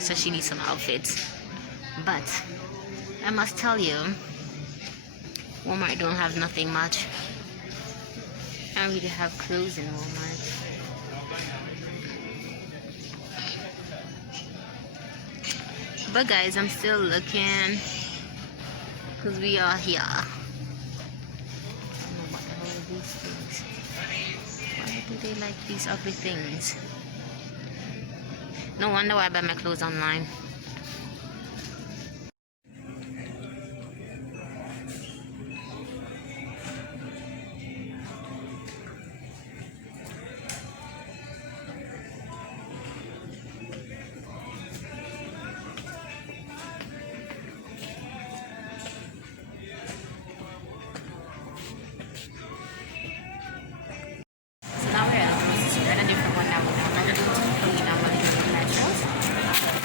so she needs some outfits. But I must tell you, Walmart don't have nothing much. I don't really have clothes in Walmart. But guys, I'm still looking because we are here. I don't know what the hell are these things. Why do they like these ugly things? No wonder why I buy my clothes online.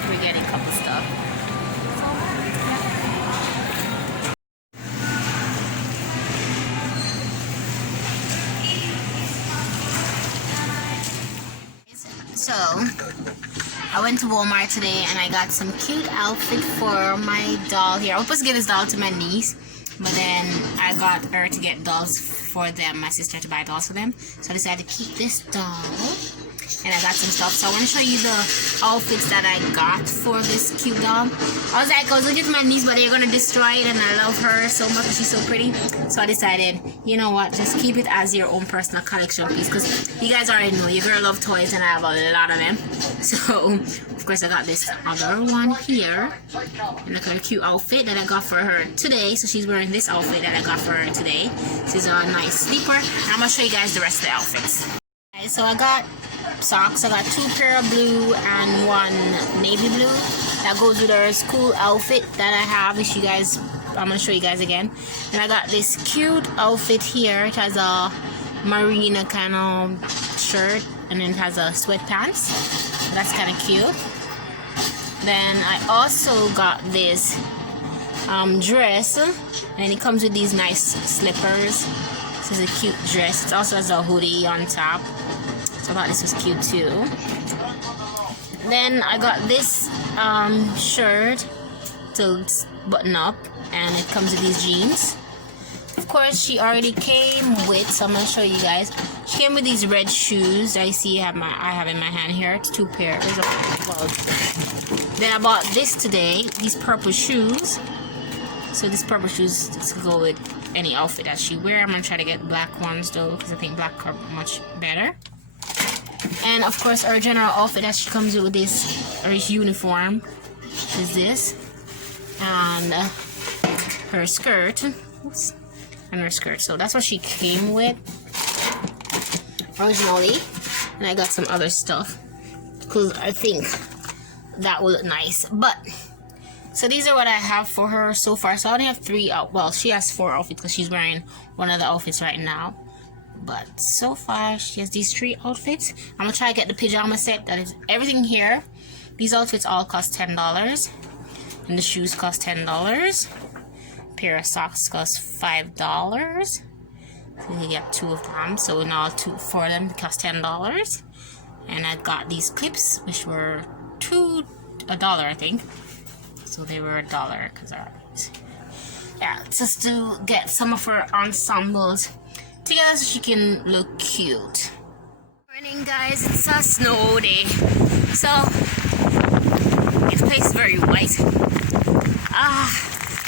We're getting a couple stuff. So I went to Walmart today and I got some cute outfit for my doll here. I was supposed to give this doll to my niece, but then I got her to get dolls for them, my sister to buy dolls for them. So I decided to keep this doll. And I got some stuff, so I want to show you the outfits that I got for this cute doll. I was looking at my niece, but they're gonna destroy it, and I love her so much. She's so pretty. So I decided, you know what, just keep it as your own personal collection piece, because you guys already know your girl love toys, and I have a lot of them. So of course I got this other one here, and look at her cute outfit that I got for her today. So she's wearing this outfit that I got for her today. This is a nice sleeper, and I'm gonna show you guys the rest of the outfits. Okay, so I got socks. I got 2 pair of blue and 1 navy blue that goes with her school outfit that I have, which I'm gonna show you guys again. And I got this cute outfit here. It has a marina kind of shirt, and then it has a sweatpants. So that's kind of cute. Then I also got this dress, and it comes with these nice slippers. This is a cute dress. It also has a hoodie on top. So I thought this was cute too. Then I got this shirt to button up, and it comes with these jeans. Of course, she already came with, so I'm gonna show you guys. She came with these red shoes. I have in my hand here. It's 2 pairs. Well, then I bought this today. These purple shoes. So these purple shoes to go with any outfit that she wear. I'm gonna try to get black ones though, because I think black are much better. And of course, our general outfit that she comes with this, or uniform, is this, and her skirt. Oops, and her skirt. So that's what she came with originally. And I got some other stuff because I think that will look nice. But so these are what I have for her so far. So I only have 3 out. Well, she has 4 outfits because she's wearing one of the outfits right now. But so far she has these 3 outfits. I'm gonna try to get the pajama set. That is everything here. These outfits all cost $10, and the shoes cost $10. A pair of socks cost $5. So you get 2 of them. So in all, 4 of them cost $10. And I got these clips, which were $1, I think. So they were $1 because yeah, just to get some of her ensembles together so she can look cute. Morning guys, it's a snow day, so this place is very white. I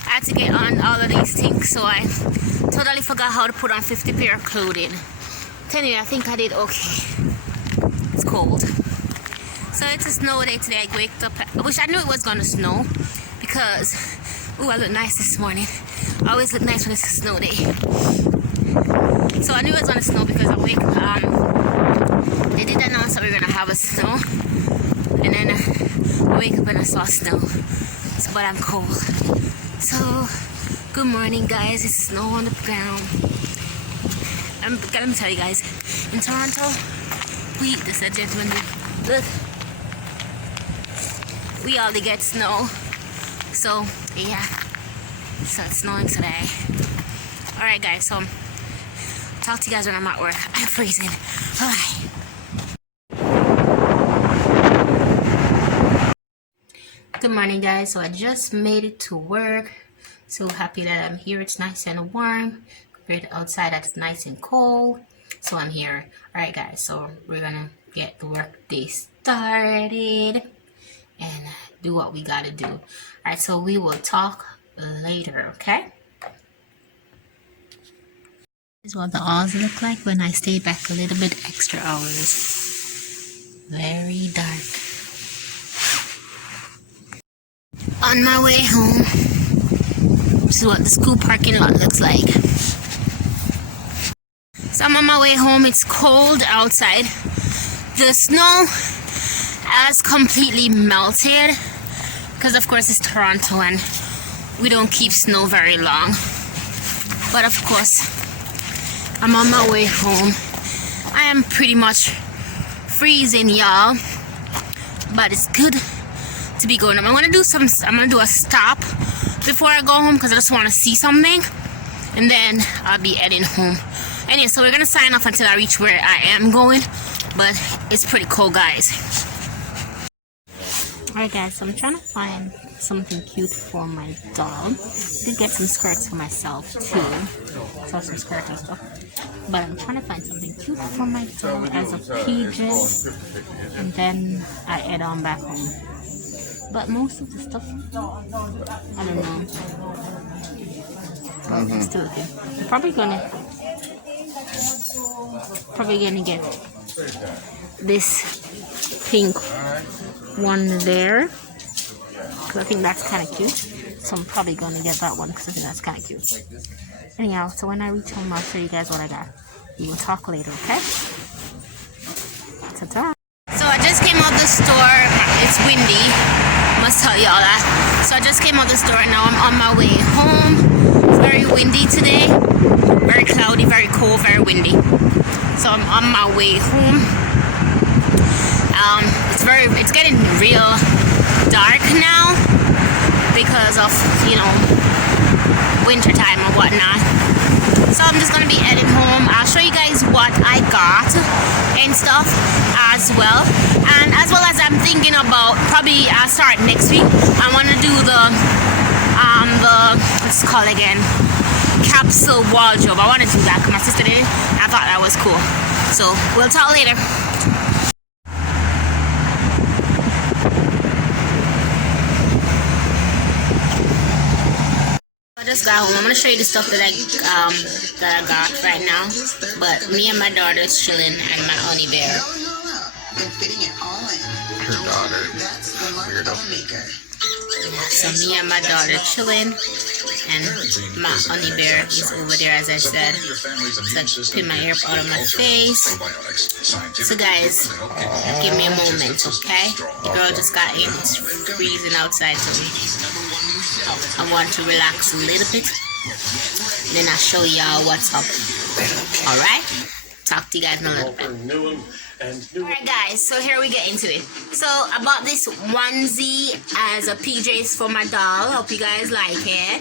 had to get on all of these things, so I totally forgot how to put on 50 pair of clothing. Anyway, I think I did okay. It's cold. So it's a snow day today. I waked up, I wish I knew it was gonna snow, because ooh, I look nice this morning. I always look nice when it's a snow day. So I knew it was gonna snow because they did announce that we were gonna have a snow, and then I wake up and I saw snow. So, but I'm cold. So good morning guys, it's snow on the ground. Let me tell you guys, in Toronto, this is a gentleman, look, we already get snow. So yeah, so it's snowing today. Alright guys, so talk to you guys when I'm at work. I'm freezing. Bye. Good morning, guys. So I just made it to work. So happy that I'm here. It's nice and warm compared to outside that's nice and cold. So I'm here. All right, guys. So we're gonna get the work day started and do what we gotta do. All right. So we will talk later. Okay. This is what the hours look like when I stay back a little bit extra hours. Very dark. On my way home, this is what the school parking lot looks like. So I'm on my way home. It's cold outside. The snow has completely melted because of course it's Toronto and we don't keep snow very long. But of course, I'm on my way home. I am pretty much freezing, y'all, but it's good to be going home. I'm gonna do a stop before I go home because I just want to see something, and then I'll be heading home. Anyway, so we're gonna sign off until I reach where I am going, but it's pretty cold, guys. Alright, guys, so I'm trying to find something cute for my dog. I did get some skirts for myself too, so some skirts and stuff, but I'm trying to find something cute for my dog as a PJ, and then I head on back home. But most of the stuff, I don't know. But still okay. I'm probably gonna get this pink one there, because I think that's kind of cute. So I'm probably gonna get that one because I think that's kind of cute. Anyhow, so when I reach home, I'll show you guys what I got. We will talk later, okay? Ta-ta. So I just came out the store. It's windy. Must tell y'all that. So I just came out the store and now I'm on my way home. It's very windy today. Very cloudy, very cold, very windy. So I'm on my way home. It's getting real dark now because of, winter time and whatnot. So I'm just gonna be heading home. I'll show you guys what I got and stuff as well. And as well as I'm thinking about probably I'll start next week. I want to do the what's it called again? Capsule wardrobe. I want to do that because my sister did it. I thought that was cool. So we'll talk later. I just got home. I'm gonna show you the stuff that I got right now. But me and my daughter's chilling and my honey bear. Her daughter. Weirdo. So me and my daughter chilling, and my honey bear is over there, as I said. So I put my ear out of my face. So guys, give me a moment, okay? The girl just got in. It's freezing outside, so I want to relax a little bit. Then I'll show y'all what's up. Alright? Talk to you guys in a little bit. Alright guys, so here we get into it. So I bought this onesie as a PJs for my doll. Hope you guys like it.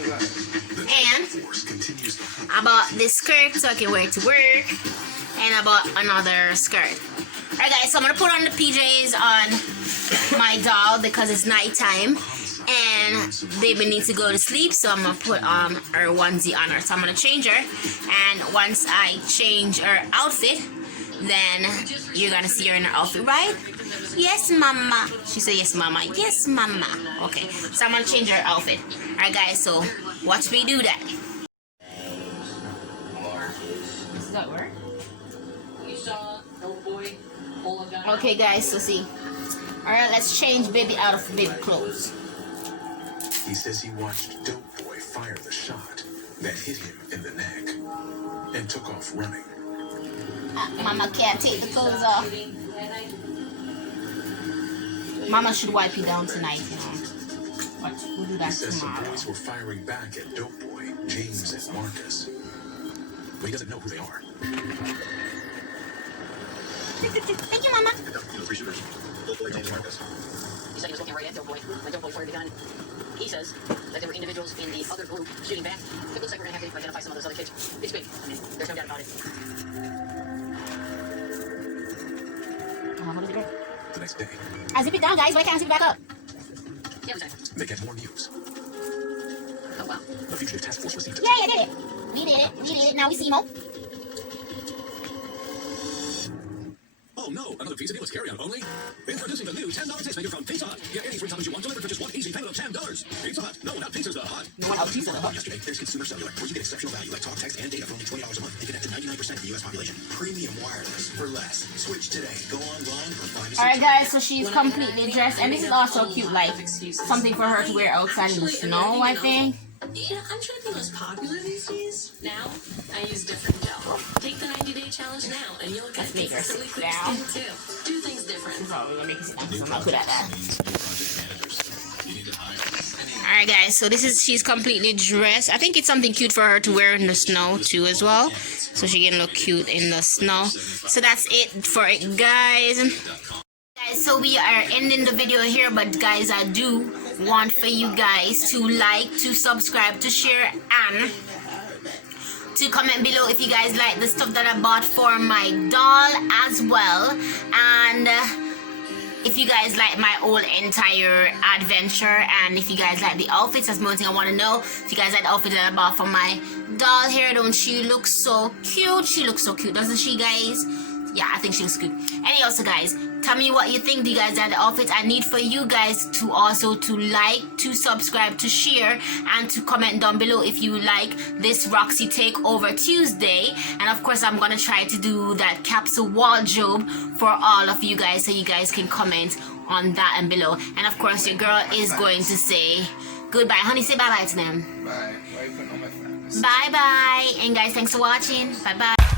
And I bought this skirt so I can wear it to work. And I bought another skirt. Alright guys, so I'm going to put on the PJs on my doll because it's nighttime. And baby needs to go to sleep, so I'm gonna put her onesie on her. So I'm gonna change her, and once I change her outfit, then you're gonna see her in her outfit, right? Yes, mama. She said yes, mama. Yes, mama. Okay, so I'm gonna change her outfit. Alright guys, so watch me do that. Does that work? Okay guys, so see. Alright, let's change baby out of baby clothes. He says he watched Dope Boy fire the shot that hit him in the neck and took off running. Mama can't take the clothes off. Mama should wipe you down tonight, But we'll do that he says tomorrow. some boys were firing back at Dope Boy, James and Marcus. But he doesn't know who they are. Thank you, Mama. Three shooters. Dope Boy, James and Marcus. He said he was looking right at Dope Boy when Dope Boy fired the gun. He says that there were individuals in the other group shooting back. It looks like we're going to have to identify some of those other kids. It's big. I mean, there's no doubt about it. What is it? The next day. I zip it down, guys. Why can't I zip it back up? Every time. They get more news. Oh, wow. The fugitive task force received Yeah, I did it. We did it. We did it. Now we see more. Oh no, another pizza deal is carry-out only? Introducing the new $10 taste maker from Pizza Hut. Get any free toppings you want delivered for just one easy payment of $10. Pizza Hut. No one out Pizza's the Hut. No one out Pizza's the Hut. Yesterday, there's Consumer Cellular, where you get exceptional value like talk, text, and data for only $20 a month. You connect to 99% of the U.S. population. Premium wireless for less. Switch today. Go online or find us. Alright guys, so she's completely dressed, and this is also cute, like something for her to wear outside in the snow, I think. Yeah, I'm trying to be less popular these days. Now, I use different gel. Take the 90-day challenge now, and you'll get Let's make her consistently sit clear down. skin too. Do things different. So we're gonna make it sit down, 'cause I'm not good at that. Alright guys, so this is, she's completely dressed. I think it's something cute for her to wear in the snow too as well. So she can look cute in the snow. So that's it for it, guys. Guys, so we are ending the video here, but guys, I do want for you guys to like, to subscribe, to share, and to comment below if you guys like the stuff that I bought for my doll as well. And if you guys like my whole entire adventure, and if you guys like the outfits, that's one thing I want to know. If you guys like the outfit that I bought for my doll here, don't she look so cute? She looks so cute, doesn't she, guys? Yeah, I think she looks good. Anyway, so guys, tell me what you think. Do you guys like the outfits? I need for you guys to also to like, to subscribe, to share, and to comment down below if you like this Roxy Takeover Tuesday. And of course, I'm gonna try to do that capsule wardrobe for all of you guys, so you guys can comment on that and below. And of course, your girl is going to say goodbye. Honey, say bye-bye to them. Bye. Why are you putting all my friends? Bye-bye. And guys, thanks for watching. Bye-bye.